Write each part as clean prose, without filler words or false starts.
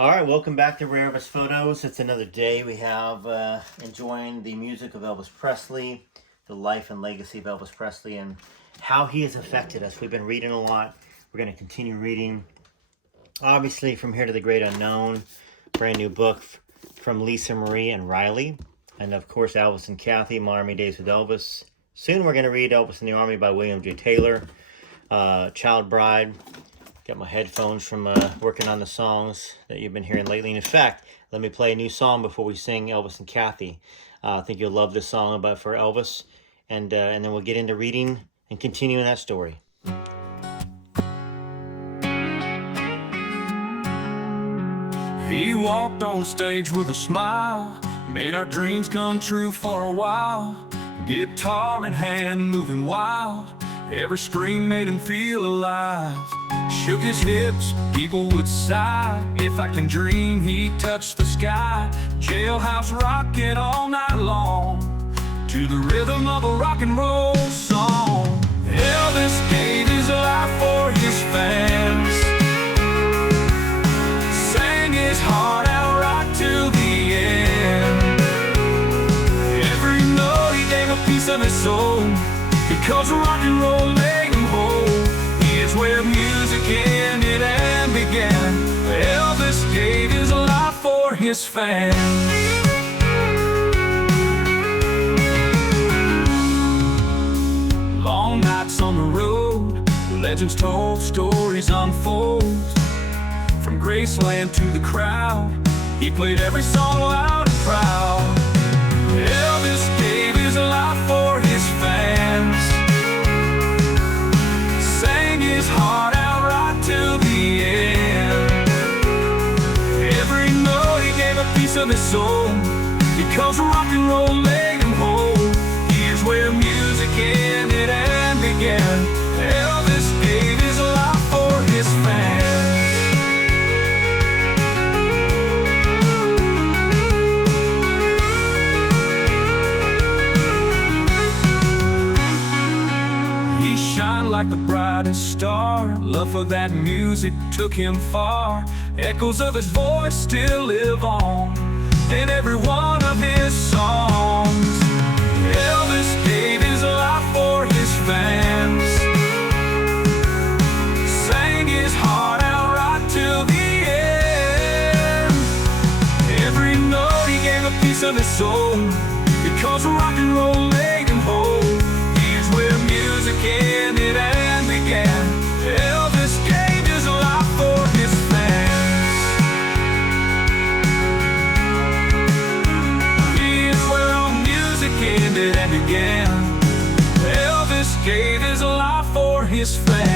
All right, welcome back to Rare Elvis Photos. It's another day we have enjoying the music of Elvis Presley, the life and legacy of Elvis Presley, and how he has affected us. We've been reading a lot. We're going to continue reading. Obviously, From Here to the Great Unknown, brand new book from Lisa Marie and Riley. And of course, Elvis and Kathy, My Army Days with Elvis. Soon we're going to read Elvis in the Army by William J. Taylor, Child Bride. Got my headphones from working on the songs that you've been hearing lately. And in fact, let me play a new song before we sing Elvis and Kathy. I think you'll love this song for Elvis. And then we'll get into reading and continuing that story. He walked on stage with a smile, made our dreams come true for a while. Guitar in hand, moving wild, every scream made him feel alive. Shook his hips, people would sigh. If I can dream, he touched the sky. Jailhouse rocking all night long, to the rhythm of a rock and roll song. Elvis gave his life for his fans, sang his heart out right to the end. Every note he gave a piece of his soul, because rock and roll made him whole. Here's where music ended and began. Elvis gave his life for his fans. Long nights on the road, legends told, stories unfold. From Graceland to the crowd, he played every song loud and proud. Elvis gave his life for his fans, sang his heart out right to the end. Every note he gave a piece of his soul, because rock and roll made him whole. Here's where music ended and began. Elvis gave his life for his fans. He shined like the brightest star. Love for that music took him far. Echoes of his voice still live on in every one of his songs. Elvis gave his life for his fans, sang his heart out right till the end. Every note he gave a piece of his soul, because rock and roll made him whole. Here's where music ended and began. Elvis gave his life for his fans. Here's where all music ended and began. Elvis gave his life for his fans.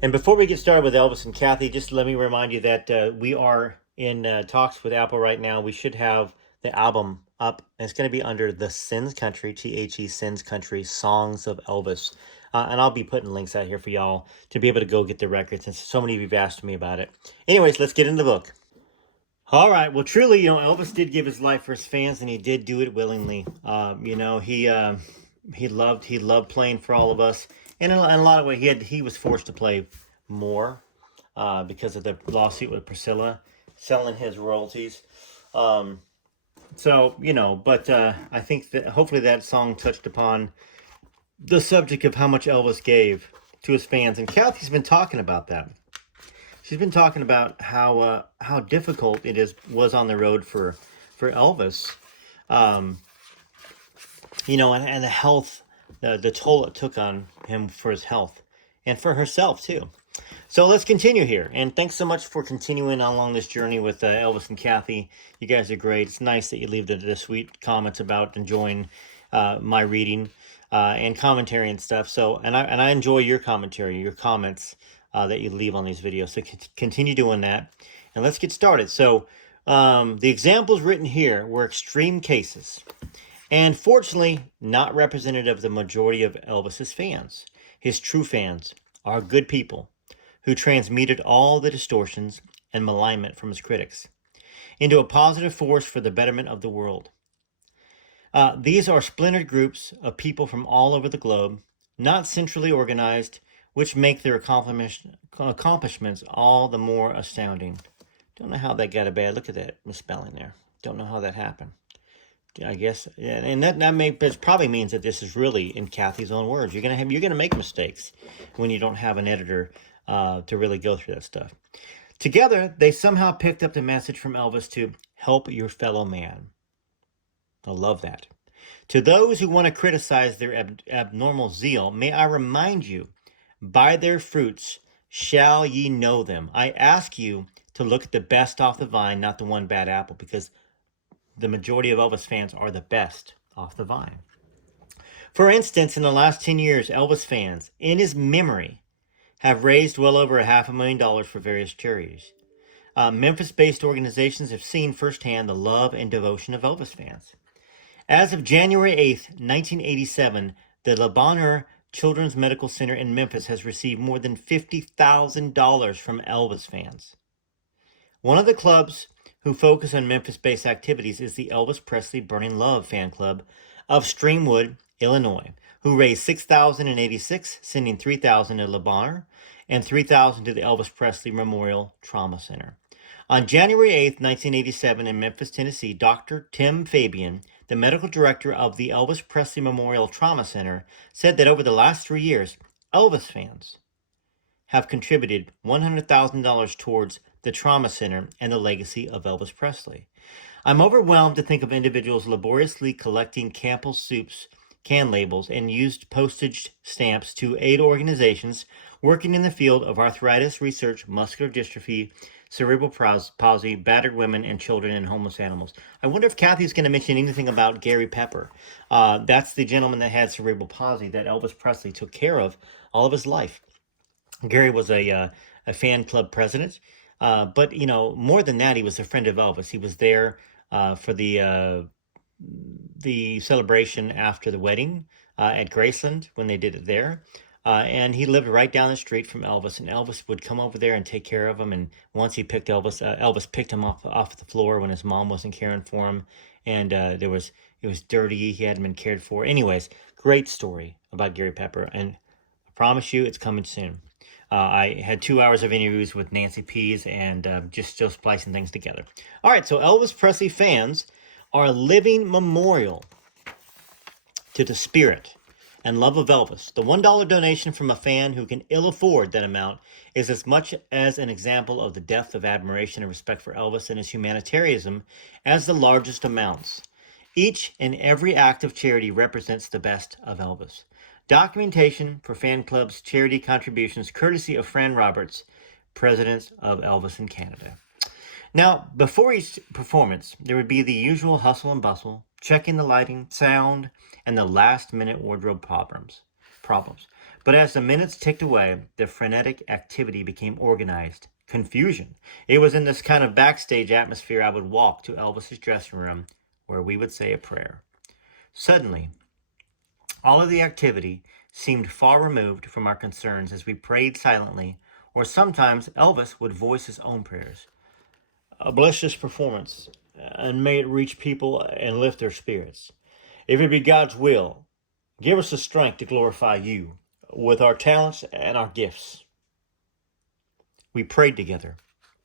And before we get started with Elvis and Kathy, just let me remind you that we are in talks with Apple right now. We should have the album up, and it's going to be under the Sins Country, T-H-E, Sins Country, Songs of Elvis. And I'll be putting links out here for y'all to be able to go get the record, since so many of you have asked me about it. Anyways, let's get into the book. All right. Well, truly, Elvis did give his life for his fans, and he did do it willingly. He loved playing for all of us. And in a lot of ways, he was forced to play more because of the lawsuit with Priscilla, selling his royalties. But I think that hopefully that song touched upon the subject of how much Elvis gave to his fans. And Kathy's been talking about that. She's been talking about how difficult was on the road for Elvis, and the health. The toll it took on him for his health and for herself too. So let's continue here. And thanks so much for continuing along this journey with Elvis and Kathy. You guys are great. It's nice that you leave the sweet comments about enjoying my reading and commentary and stuff. So and I enjoy your commentary, your comments that you leave on these videos. So continue doing that. And let's get started. So the examples written here were extreme cases, and fortunately not representative of the majority of Elvis's fans. His true fans are good people who transmuted all the distortions and malignment from his critics into a positive force for the betterment of the world. These are splintered groups of people from all over the globe, not centrally organized, which make their accomplishments all the more astounding. Don't know how that got a bad. Look at that misspelling there. Don't know how that happened. I guess, and that probably means that this is really in Kathy's own words. You're gonna make mistakes when you don't have an editor to really go through that stuff. Together, they somehow picked up the message from Elvis to help your fellow man. I love that. To those who want to criticize their abnormal zeal, may I remind you, by their fruits shall ye know them. I ask you to look at the best off the vine, not the one bad apple, because the majority of Elvis fans are the best off the vine. For instance, in the last 10 years, Elvis fans, in his memory, have raised well over $500,000 for various charities. Memphis-based organizations have seen firsthand the love and devotion of Elvis fans. As of January 8th, 1987, the Le Bonheur Children's Medical Center in Memphis has received more than $50,000 from Elvis fans. One of the clubs who focus on Memphis-based activities is the Elvis Presley Burning Love fan club of Streamwood, Illinois, who raised $6,086, sending $3,000 to Le Bonheur and $3,000 to the Elvis Presley Memorial Trauma Center. On January 8th, 1987, in Memphis, Tennessee, Dr. Tim Fabian, the medical director of the Elvis Presley Memorial Trauma Center, said that over the last 3 years, Elvis fans have contributed $100,000 towards the trauma center and the legacy of Elvis Presley. I'm overwhelmed to think of individuals laboriously collecting Campbell Soup's can labels and used postage stamps to aid organizations working in the field of arthritis research, muscular dystrophy, cerebral palsy, battered women and children, and homeless animals. I wonder if Kathy's going to mention anything about Gary Pepper. That's the gentleman that had cerebral palsy that Elvis Presley took care of all of his life. Gary was a fan club president, but more than that, he was a friend of Elvis. He was there for the celebration after the wedding at Graceland when they did it there. And he lived right down the street from Elvis, and Elvis would come over there and take care of him. And once he picked Elvis picked him off the floor when his mom wasn't caring for him, and it was dirty. He hadn't been cared for. Anyways, great story about Gary Pepper, and I promise you, it's coming soon. I had 2 hours of interviews with Nancy Pease and just still splicing things together. All right, so Elvis Presley fans are a living memorial to the spirit and love of Elvis. The $1 donation from a fan who can ill afford that amount is as much as an example of the depth of admiration and respect for Elvis and his humanitarianism as the largest amounts. Each and every act of charity represents the best of Elvis. Documentation for fan club's charity contributions courtesy of Fran Roberts, president of Elvis in Canada. Now, before each performance, there would be the usual hustle and bustle, checking the lighting, sound, and the last-minute wardrobe problems. But as the minutes ticked away, the frenetic activity became organized. Confusion. It was in this kind of backstage atmosphere I would walk to Elvis's dressing room, where we would say a prayer. Suddenly, all of the activity seemed far removed from our concerns as we prayed silently, or sometimes Elvis would voice his own prayers. Bless this performance, and may it reach people and lift their spirits. If it be God's will, give us the strength to glorify you with our talents and our gifts. We prayed together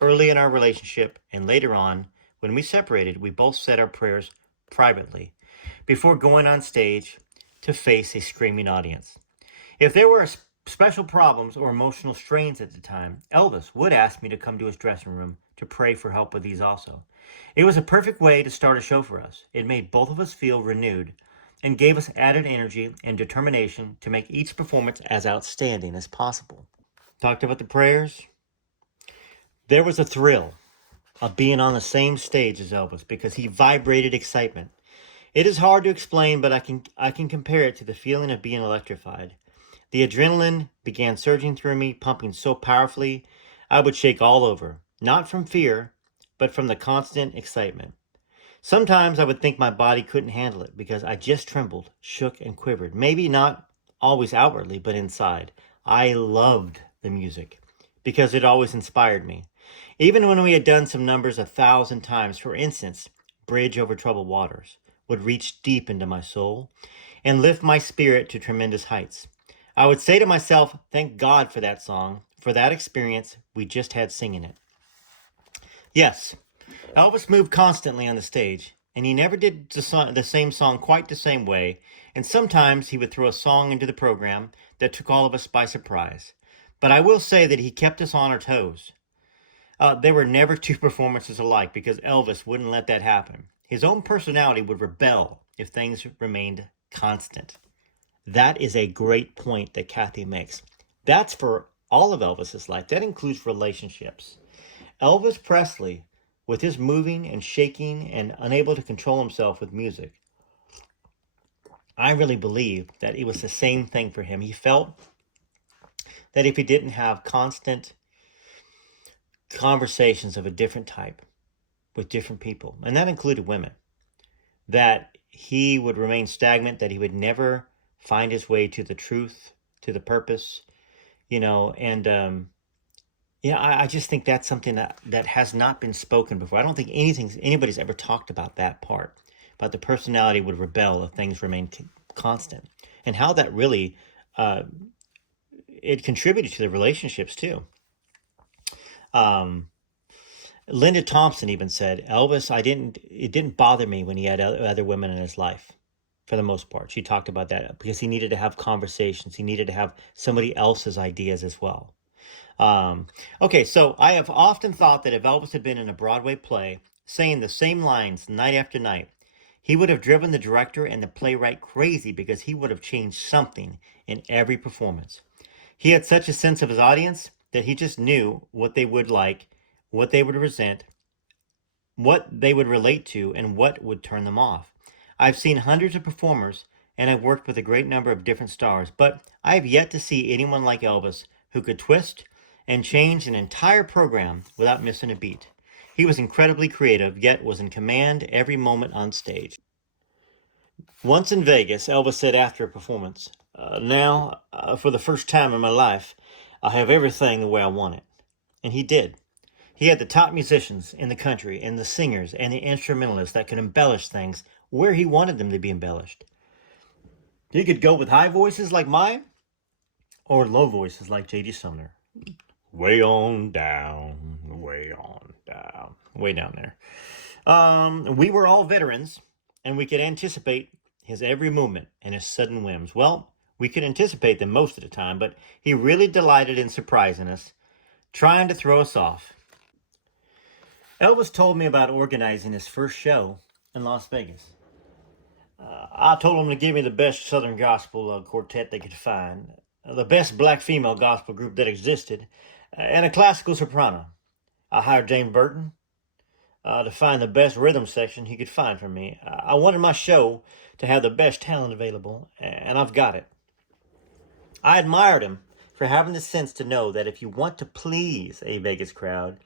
early in our relationship, and later on, when we separated, we both said our prayers privately before going on stage to face a screaming audience. If there were special problems or emotional strains at the time, Elvis would ask me to come to his dressing room to pray for help with these also. It was a perfect way to start a show for us. It made both of us feel renewed and gave us added energy and determination to make each performance as outstanding as possible. Talked about the prayers. There was a thrill of being on the same stage as Elvis because he vibrated excitement. It is hard to explain, but I can compare it to the feeling of being electrified. The adrenaline began surging through me, pumping so powerfully, I would shake all over, not from fear, but from the constant excitement. Sometimes I would think my body couldn't handle it because I just trembled, shook, and quivered. Maybe not always outwardly, but inside. I loved the music because it always inspired me. Even when we had done some numbers 1,000 times, for instance, Bridge Over Troubled Waters would reach deep into my soul and lift my spirit to tremendous heights. I would say to myself, thank God for that song, for that experience we just had singing it. Yes, Elvis moved constantly on the stage, and he never did the same song quite the same way, and sometimes he would throw a song into the program that took all of us by surprise. But I will say that he kept us on our toes. There were never two performances alike because Elvis wouldn't let that happen. His own personality would rebel if things remained constant. That is a great point that Kathy makes. That's for all of Elvis's life. That includes relationships. Elvis Presley, with his moving and shaking and unable to control himself with music, I really believe that it was the same thing for him. He felt that if he didn't have constant conversations of a different type with different people, and that included women, that he would remain stagnant, that he would never find his way to the truth, to the purpose, and I just think that's something that has not been spoken before. I don't think anybody's ever talked about that part, about the personality would rebel if things remain constant, and how that really it contributed to the relationships too. Linda Thompson even said, Elvis, it didn't bother me when he had other women in his life, for the most part. She talked about that because he needed to have conversations. He needed to have somebody else's ideas as well. Okay, so I have often thought that if Elvis had been in a Broadway play, saying the same lines night after night, he would have driven the director and the playwright crazy because he would have changed something in every performance. He had such a sense of his audience that he just knew what they would like, what they would resent, what they would relate to, and what would turn them off. I've seen hundreds of performers, and I've worked with a great number of different stars, but I have yet to see anyone like Elvis who could twist and change an entire program without missing a beat. He was incredibly creative, yet was in command every moment on stage. Once in Vegas, Elvis said after a performance, now, for the first time in my life, I have everything the way I want it. And he did. He had the top musicians in the country, and the singers and the instrumentalists that could embellish things where he wanted them to be embellished. He could go with high voices like mine, or low voices like J.D. Sumner. Way on down, way on down, way down there. We were all veterans, and we could anticipate his every movement and his sudden whims. Well, we could anticipate them most of the time, but he really delighted in surprising us, trying to throw us off. Elvis told me about organizing his first show in Las Vegas. I told him to give me the best Southern gospel quartet they could find, the best black female gospel group that existed, and a classical soprano. I hired James Burton to find the best rhythm section he could find for me. I wanted my show to have the best talent available, and I've got it. I admired him for having the sense to know that if you want to please a Vegas crowd,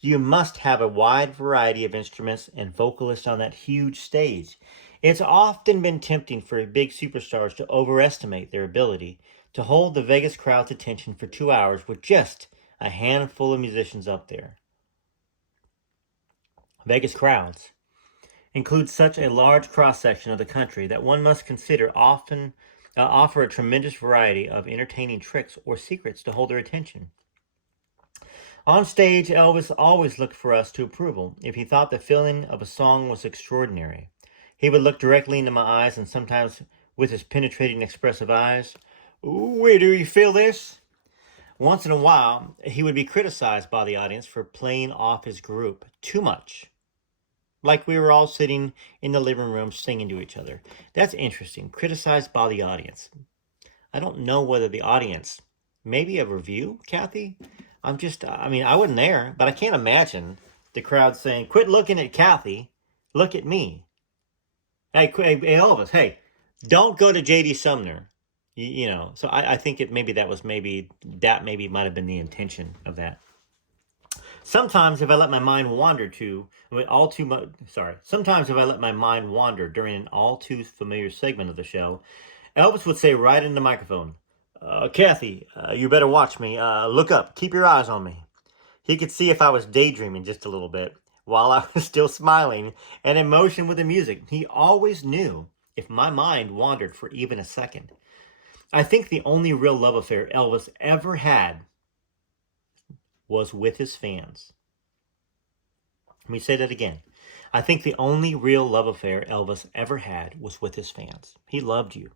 you must have a wide variety of instruments and vocalists on that huge stage. It's often been tempting for big superstars to overestimate their ability to hold the Vegas crowd's attention for 2 hours with just a handful of musicians up there. Vegas crowds include such a large cross-section of the country that one must consider often offer a tremendous variety of entertaining tricks or secrets to hold their attention. On stage, Elvis always looked for us to approval if he thought the feeling of a song was extraordinary. He would look directly into my eyes, and sometimes with his penetrating, expressive eyes, "Wait, do you feel this?" Once in a while, he would be criticized by the audience for playing off his group too much, like we were all sitting in the living room singing to each other. That's interesting. Criticized by the audience. I don't know whether the audience, maybe a review, Kathy? I wasn't there, but I can't imagine the crowd saying, "Quit looking at Kathy, look at me." Hey, Elvis, hey, don't go to J.D. Sumner. So I think maybe that might have been the intention of that. Sometimes if I let my mind wander sometimes if I let my mind wander during an all too familiar segment of the show, Elvis would say right in the microphone, Kathy, you better watch me. Look up. Keep your eyes on me. He could see if I was daydreaming just a little bit while I was still smiling and in motion with the music. He always knew if my mind wandered for even a second. I think the only real love affair Elvis ever had was with his fans. Let me say that again. I think the only real love affair Elvis ever had was with his fans. He loved you.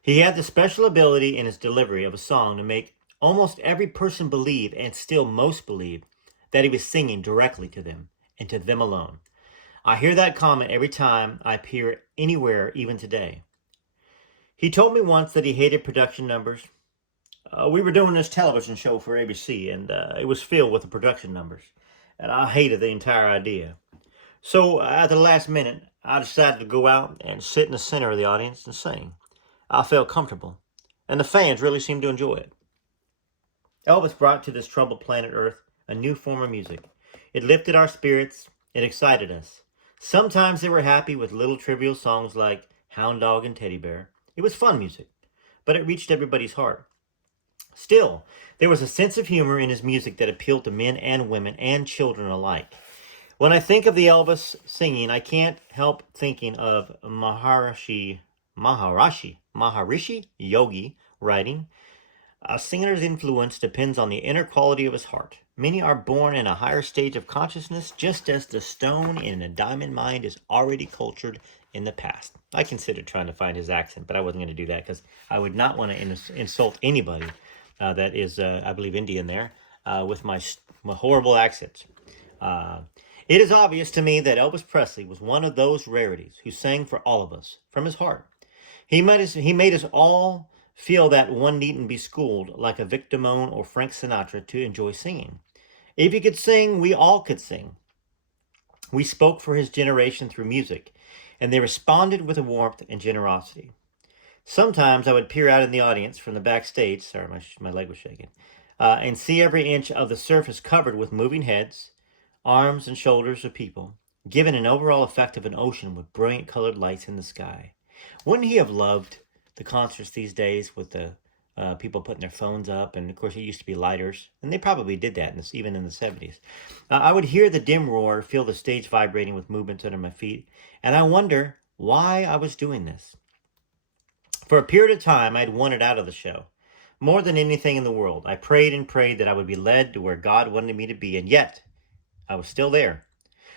He had the special ability in his delivery of a song to make almost every person believe, and still most believe, that he was singing directly to them and to them alone. I hear that comment every time I appear anywhere, even today. He told me once that he hated production numbers. We were doing this television show for ABC, and it was filled with the production numbers, and I hated the entire idea. So at the last minute, I decided to go out and sit in the center of the audience and sing. I felt comfortable, and the fans really seemed to enjoy it. Elvis brought to this troubled planet Earth a new form of music. It lifted our spirits. It excited us. Sometimes they were happy with little trivial songs like Hound Dog and Teddy Bear. It was fun music, but it reached everybody's heart. Still, there was a sense of humor in his music that appealed to men and women and children alike. When I think of the Elvis singing, I can't help thinking of Maharishi Yogi writing, "A singer's influence depends on the inner quality of his heart. Many are born in a higher stage of consciousness, just as the stone in a diamond mine is already cultured in the past." I considered trying to find his accent, but I wasn't going to do that because I would not want to insult anybody that is, I believe, Indian there with my horrible accent. It is obvious to me that Elvis Presley was one of those rarities who sang for all of us from his heart. He made us all feel that one needn't be schooled like a Vic Damone or Frank Sinatra to enjoy singing. If he could sing, we all could sing. We spoke for his generation through music, and they responded with a warmth and generosity. Sometimes I would peer out in the audience from the backstage, sorry, my leg was shaking, and see every inch of the surface covered with moving heads, arms, and shoulders of people, giving an overall effect of an ocean with brilliant colored lights in the sky. Wouldn't he have loved the concerts these days with the people putting their phones up? And of course, it used to be lighters, and they probably did that even in the 70s. I would hear the dim roar, feel the stage vibrating with movements under my feet, and I wonder why I was doing this. For a period of time, I'd wanted out of the show. More than anything in the world, I prayed and prayed that I would be led to where God wanted me to be, and yet I was still there.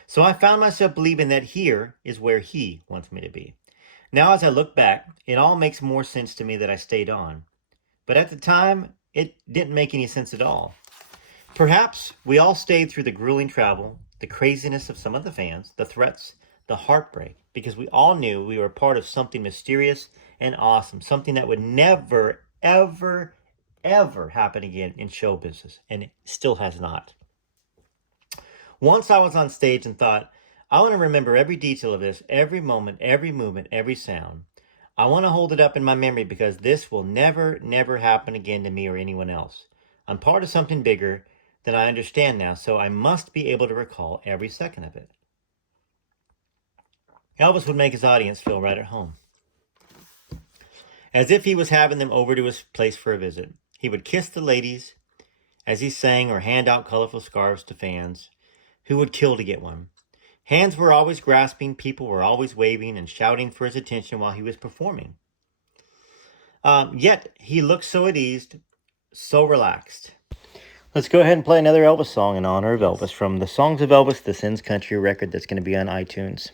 So I found myself believing that here is where He wants me to be. Now, as I look back, it all makes more sense to me that I stayed on. But at the time, it didn't make any sense at all. Perhaps we all stayed through the grueling travel, the craziness of some of the fans, the threats, the heartbreak, because we all knew we were part of something mysterious and awesome, something that would never, ever, ever happen again in show business, and it still has not. Once I was on stage and thought, I want to remember every detail of this, every moment, every movement, every sound. I want to hold it up in my memory because this will never, never happen again to me or anyone else. I'm part of something bigger than I understand now, so I must be able to recall every second of it. Elvis would make his audience feel right at home, as if he was having them over to his place for a visit. He would kiss the ladies as he sang or hand out colorful scarves to fans who would kill to get one. Hands were always grasping, people were always waving and shouting for his attention while he was performing. Yet he looked so at ease, so relaxed. Let's go ahead and play another Elvis song in honor of Elvis from the Songs of Elvis, the Sins Country record that's going to be on iTunes.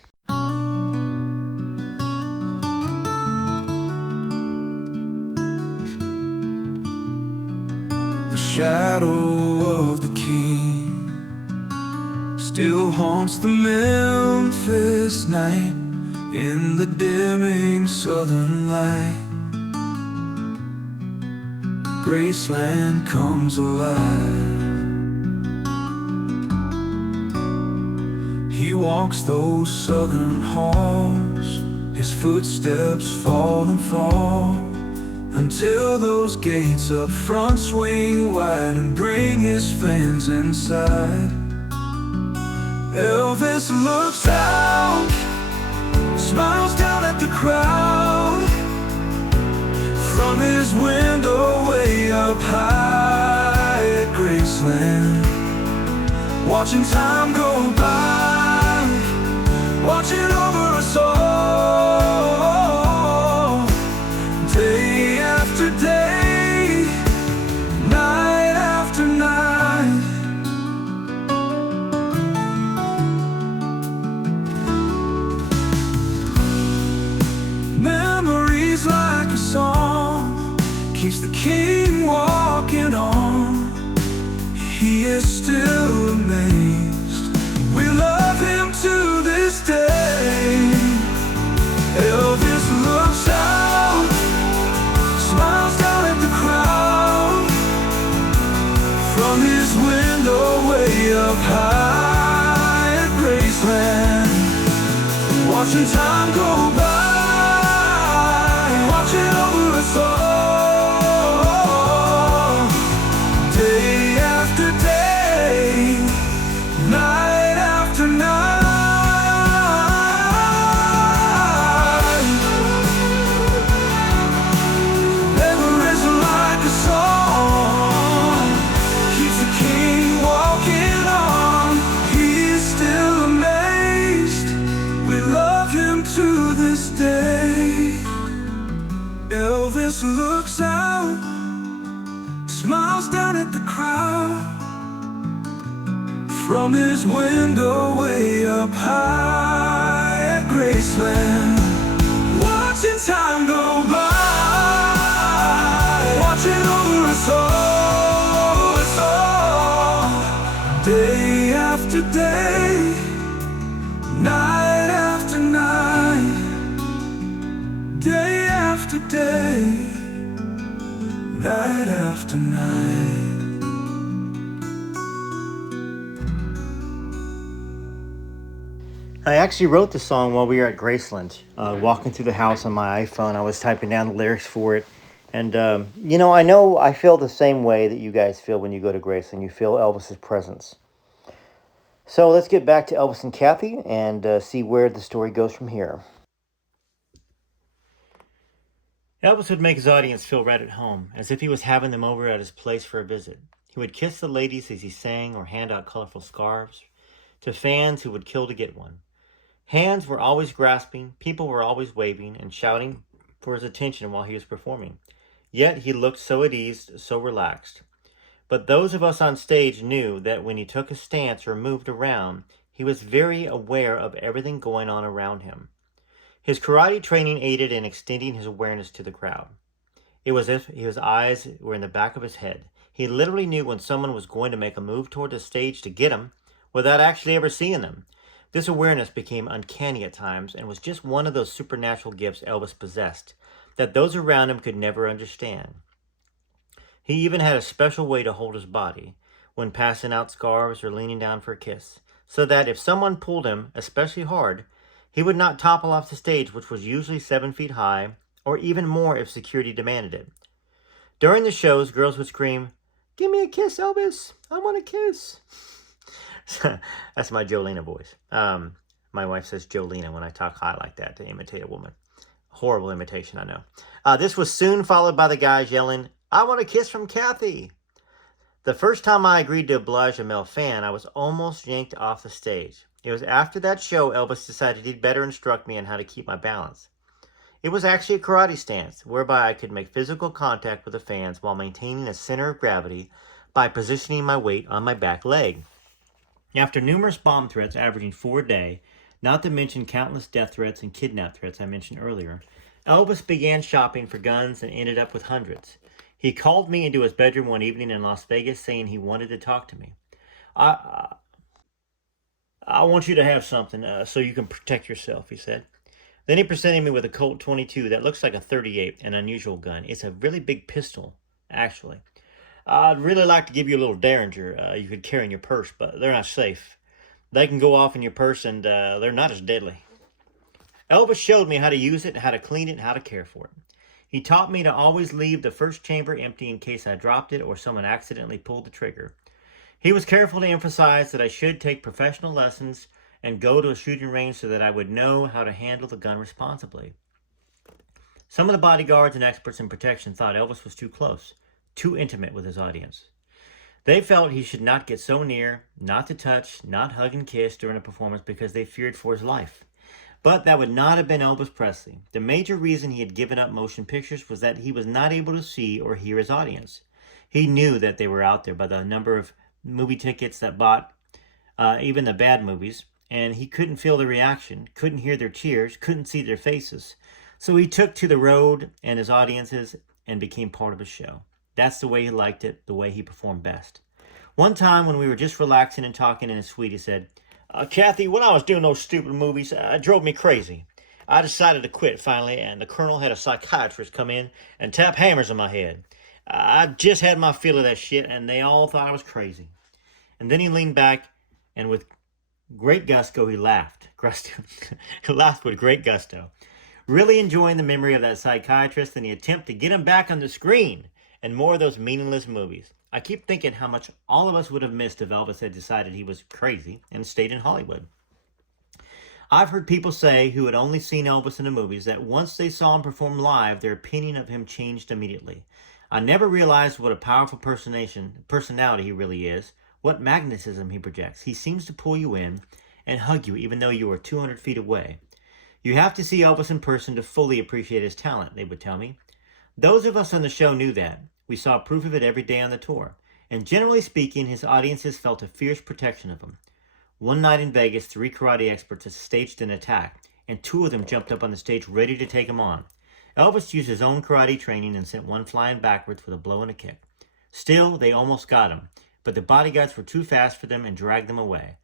The shadow of the king still haunts the Memphis night in the dimming southern light. Graceland comes alive. He walks those southern halls, his footsteps fall and fall, until those gates up front swing wide and bring his fans inside. Elvis looks out, smiles down at the crowd, From his window way up high at Graceland, watching time go by, watching over us all, day after day, night after night. Memories like a song keeps the king walking on. He is still amazed. We love him to this day. Elvis looks out, smiles down at the crowd. From his window way up high at Graceland, watching time go by, watching over us all, day after day, night after night. Memories like a song keeps the king walking on. He's still amazed. We love him to this day. Elvis looks out, smiles down at the crowd. From his window way up high at Graceland, watching time go by, watching over us all, day after day, night after night, day after day, night after night. I actually wrote the song while we were at Graceland, walking through the house on my iPhone. I was typing down the lyrics for it. And, I know I feel the same way that you guys feel when you go to Graceland. You feel Elvis's presence. So let's get back to Elvis and Kathy and see where the story goes from here. Elvis would make his audience feel right at home, as if he was having them over at his place for a visit. He would kiss the ladies as he sang or hand out colorful scarves to fans who would kill to get one. Hands were always grasping, people were always waving and shouting for his attention while he was performing. Yet he looked so at ease, so relaxed. But those of us on stage knew that when he took a stance or moved around, he was very aware of everything going on around him. His karate training aided in extending his awareness to the crowd. It was as if his eyes were in the back of his head. He literally knew when someone was going to make a move toward the stage to get him without actually ever seeing them. This awareness became uncanny at times and was just one of those supernatural gifts Elvis possessed that those around him could never understand. He even had a special way to hold his body when passing out scarves or leaning down for a kiss, so that if someone pulled him, especially hard, he would not topple off the stage, which was usually 7 feet high, or even more if security demanded it. During the shows, girls would scream, "Give me a kiss, Elvis! I want a kiss!" That's my Jolena voice. My wife says Jolena when I talk high like that to imitate a woman. Horrible imitation, I know. This was soon followed by the guys yelling, "I want a kiss from Kathy!" The first time I agreed to oblige a male fan, I was almost yanked off the stage. It was after that show Elvis decided he'd better instruct me on how to keep my balance. It was actually a karate stance, whereby I could make physical contact with the fans while maintaining a center of gravity by positioning my weight on my back leg. After numerous bomb threats averaging 4 a day, not to mention countless death threats and kidnap threats I mentioned earlier, Elvis began shopping for guns and ended up with hundreds. He called me into his bedroom one evening in Las Vegas saying he wanted to talk to me. I want you to have something so you can protect yourself, he said. Then he presented me with a Colt 22 that looks like a 38, an unusual gun. It's a really big pistol, actually. I'd really like to give you a little Derringer you could carry in your purse, but they're not safe. They can go off in your purse and they're not as deadly. Elvis showed me how to use it, how to clean it, and how to care for it. He taught me to always leave the first chamber empty in case I dropped it or someone accidentally pulled the trigger. He was careful to emphasize that I should take professional lessons and go to a shooting range so that I would know how to handle the gun responsibly. Some of the bodyguards and experts in protection thought Elvis was too close, too intimate with his audience. They felt he should not get so near, not to touch, not hug and kiss during a performance because they feared for his life. But that would not have been Elvis Presley. The major reason he had given up motion pictures was that he was not able to see or hear his audience. He knew that they were out there by the number of movie tickets that bought, even the bad movies, and he couldn't feel the reaction, couldn't hear their cheers, couldn't see their faces. So he took to the road and his audiences and became part of his show. That's the way he liked it, the way he performed best. One time when we were just relaxing and talking in his suite, he said, Kathy, when I was doing those stupid movies, it drove me crazy. I decided to quit finally, and the colonel had a psychiatrist come in and tap hammers on my head. I just had my feel of that shit, and they all thought I was crazy. And then he leaned back, and with great gusto, he laughed. He laughed with great gusto, really enjoying the memory of that psychiatrist and the attempt to get him back on the screen and more of those meaningless movies. I keep thinking how much all of us would have missed if Elvis had decided he was crazy and stayed in Hollywood. I've heard people say who had only seen Elvis in the movies that once they saw him perform live, their opinion of him changed immediately. I never realized what a powerful personality he really is, what magnetism he projects. He seems to pull you in and hug you even though you are 200 feet away. You have to see Elvis in person to fully appreciate his talent, they would tell me. Those of us on the show knew that. We saw proof of it every day on the tour. And generally speaking, his audiences felt a fierce protection of him. One night in Vegas, 3 karate experts had staged an attack, and 2 of them jumped up on the stage ready to take him on. Elvis used his own karate training and sent one flying backwards with a blow and a kick. Still, they almost got him, but the bodyguards were too fast for them and dragged them away.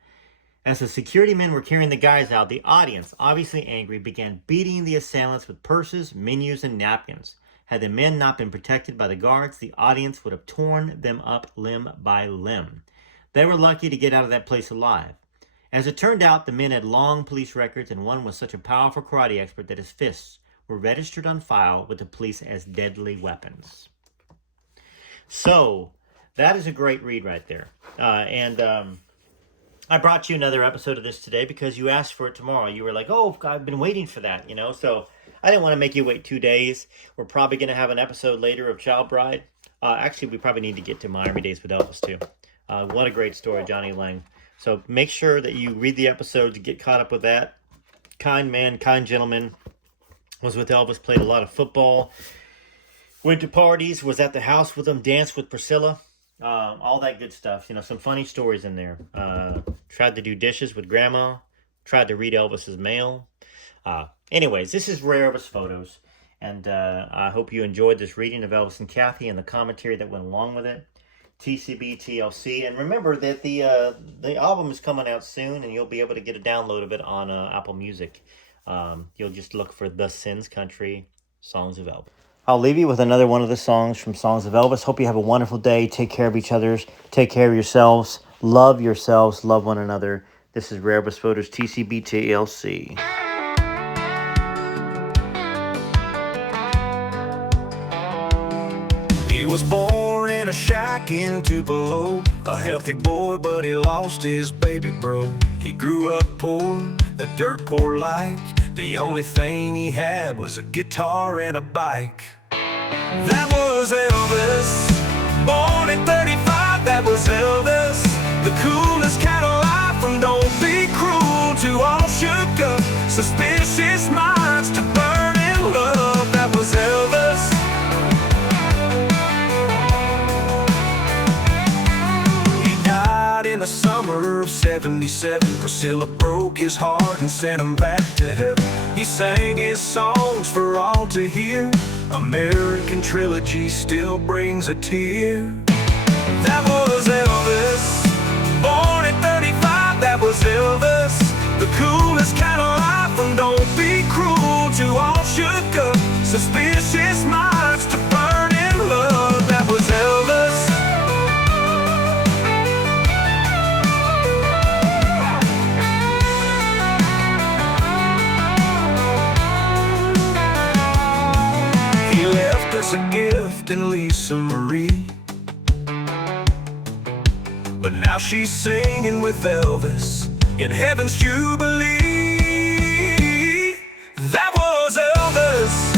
As the security men were carrying the guys out, the audience, obviously angry, began beating the assailants with purses, menus, and napkins. Had the men not been protected by the guards, the audience would have torn them up limb by limb. They were lucky to get out of that place alive. As it turned out, the men had long police records, and one was such a powerful karate expert that his fists were registered on file with the police as deadly weapons. So, that is a great read right there. I brought you another episode of this today because you asked for it tomorrow. You were like, oh, I've been waiting for that, so I didn't want to make you wait 2 days. We're probably going to have an episode later of Child Bride. Actually, we probably need to get to Miami Days with Elvis, too. What a great story, Johnny Lang. So make sure that you read the episode to get caught up with that. Kind man, kind gentleman. Was with Elvis, played a lot of football. Went to parties, was at the house with him, danced with Priscilla. All that good stuff. Some funny stories in there. Tried to do dishes with Grandma. Tried to read Elvis's mail. Anyways, this is Rare Elvis Photos, and I hope you enjoyed this reading of Elvis and Kathy and the commentary that went along with it. TCB, TLC, and remember that the album is coming out soon, and you'll be able to get a download of it on Apple Music. You'll just look for The Sins Country, Songs of Elvis. I'll leave you with another one of the songs from Songs of Elvis. Hope you have a wonderful day. Take care of each other. Take care of yourselves. Love yourselves. Love one another. This is Rare Elvis Photos, TCB, TLC. He was born in a shack in Tupelo, a healthy boy, but he lost his baby bro. He grew up poor, the dirt poor life. The only thing he had was a guitar and a bike. That was Elvis, born in 35, that was Elvis. The coolest kind of life, from don't be cruel to all shook up, suspicious minds to burn in love. That was Elvis. In the summer of 77, Priscilla broke his heart and sent him back to heaven. He sang his songs for all to hear. American Trilogy still brings a tear. That was Elvis, born at 35, that was Elvis. The coolest kind of life, from don't be cruel to all shook up, suspicious minds to burn in love. That was Elvis. A gift in Lisa Marie, but now she's singing with Elvis in heaven's jubilee. That was Elvis,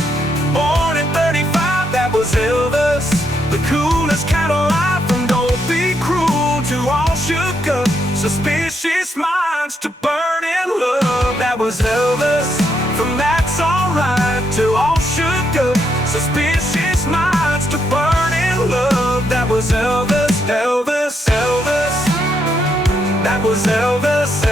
suspicious minds to burn in love. That was Elvis, Elvis, Elvis. That was Elvis,